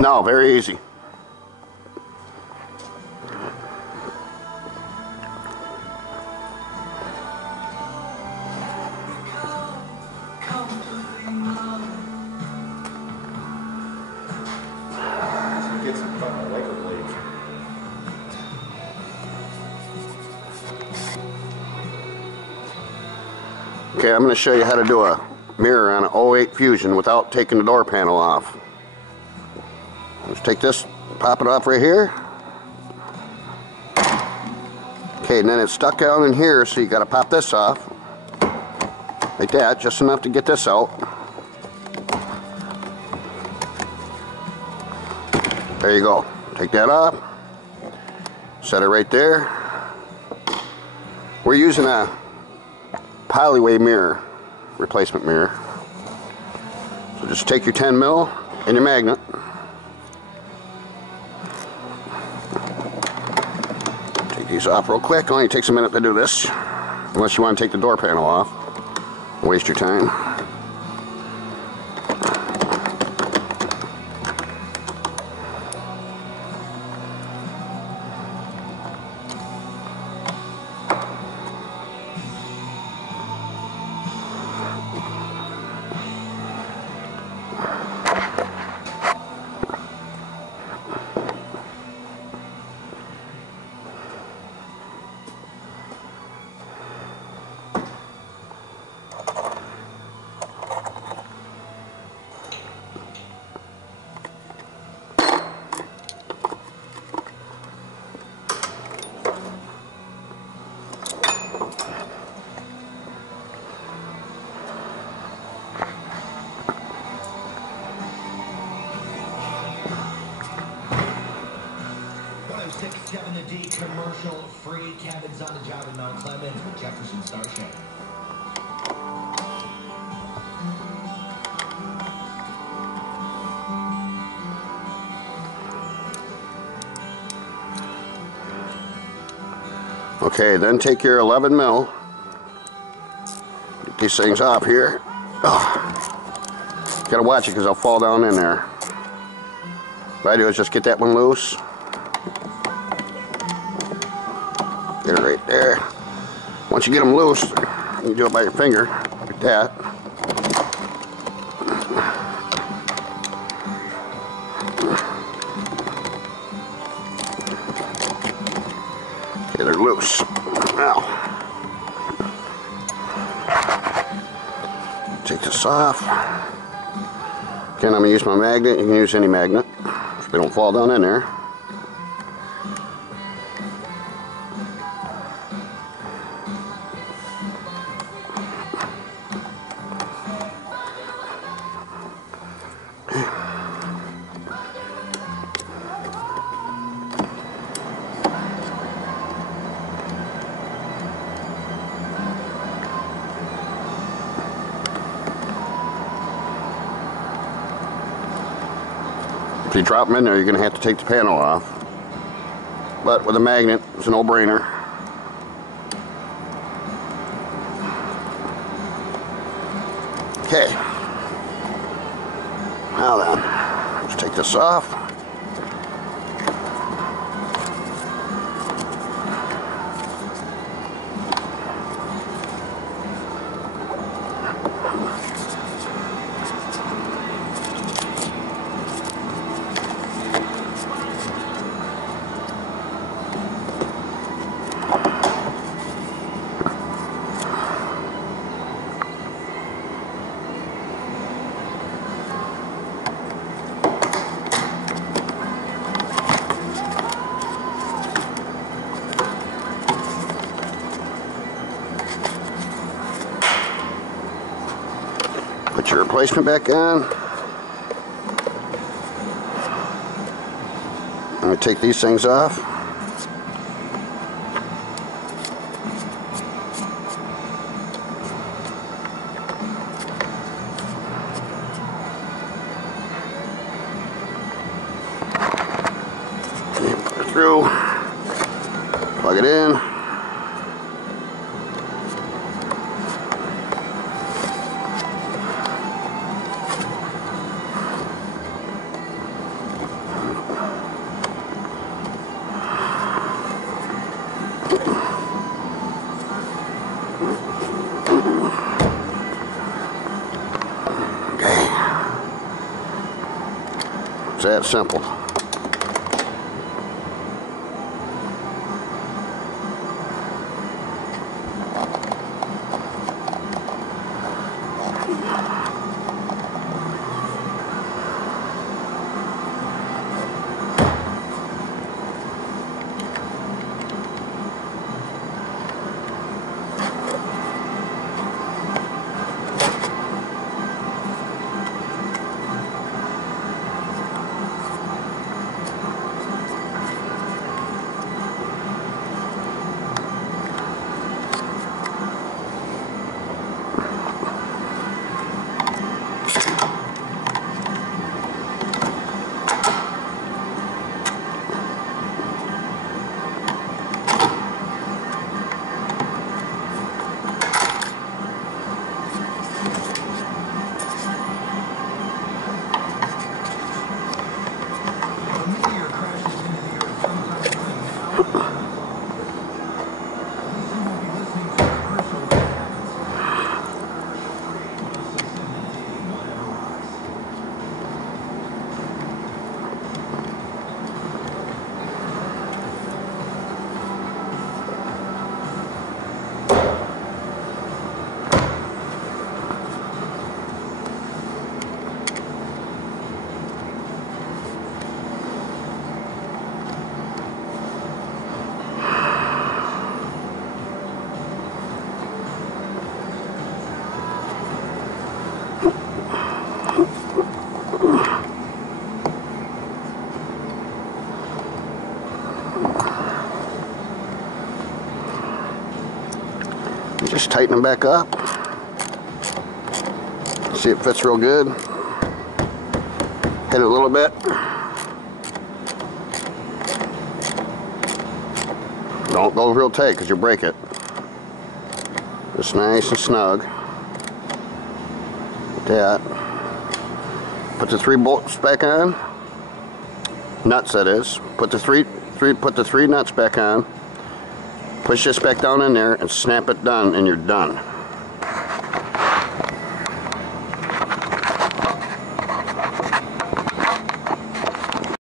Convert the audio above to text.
No, very easy. Get some fucking wiper blades. Okay, I'm going to show you how to do a mirror on an 08 Fusion without taking the door panel off. Let's take this, pop it off right here. Okay, and then it's stuck down in here, so you got to pop this off. Like that, just enough to get this out. There you go. Take that off. Set it right there. We're using a Polyway mirror, replacement mirror. So just take your 10 mil and your magnet. Take these off real quick. Only takes a minute to do this, unless you want to take the door panel off. Waste your time. D commercial free cabins on the job in Mount Clemens with Jefferson Starship. Okay, then take your 11 mil. Get these things off here. Oh. Gotta watch it because they'll fall down in there. What I do is just get that one loose. Get it right there. Once you get them loose, you can do it by your finger, like that. Okay, they're loose. Now, take this off. Again, I'm going to use my magnet. You can use any magnet if they don't fall down in there. If you drop them in there, you're going to have to take the panel off. But with a magnet, it's a no-brainer. Okay. Now then, let's take this off. Put your replacement back on. I'm going to take these things off. Okay, put it through. Plug it in. that simple. Just tighten them back up. See, it fits real good. Hit it a little bit. Don't go real tight because you'll break it. Just nice and snug. Like that. Put the 3 bolts back on. Nuts, that is. Put the three nuts back on. Push this back down in there and snap it down, and you're done.